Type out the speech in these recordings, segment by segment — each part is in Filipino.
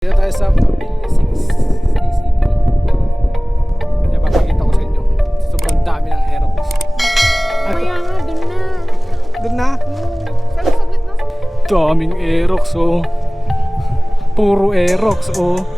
Dito tayo sa PAMILYA 6 Acp. Kaya papakita ko sa inyo. Sobrang dami ng Aerox. Kaya nga, dun na. Doon na? Saglit na. Daming Aerox oh. Puro Aerox oh.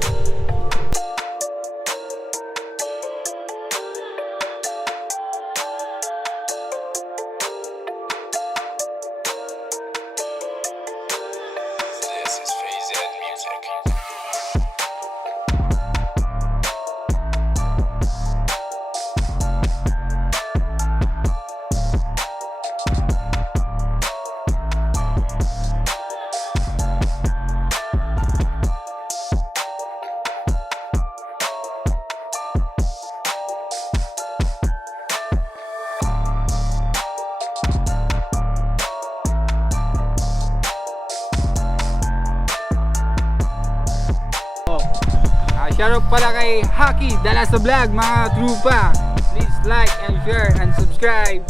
Shoutout pala kay Haki Dala sa vlog mga trupa. Please like and share and subscribe.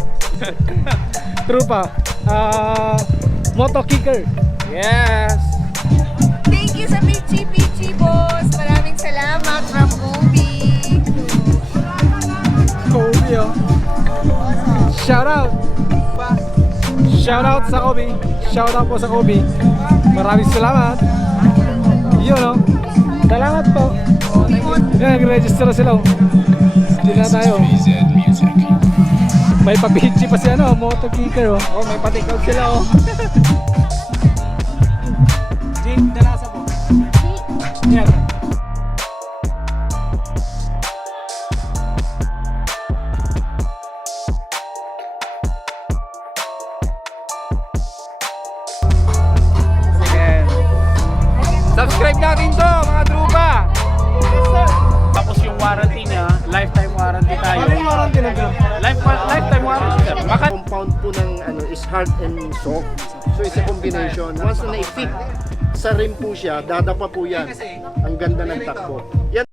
Trupa, moto kicker. Yes. Thank you sa Pichi boss. Maraming salamat from Kobe. Kobe oh. Shout out. Shout out sa Kobe. Shout out po sa Kobe. Maraming salamat. Yun oh. Salamat po. Yan, nag-register na sila oh. Hindi na tayo. May pa-beachy pa si ano, moto kicker oh. Oh, may patikaw sila oh. Jake, dalasa po. Yan. Again. Subscribe natin to mga trupa. Tapos yung warranty niya, lifetime warranty tayo. Ano yung warranty na ito? Lifetime warranty. Compound po ng is hard and soft. So it's a combination. Once na na-fit sa rim po siya, dadapa po yan. Ang ganda ng takbo. Yan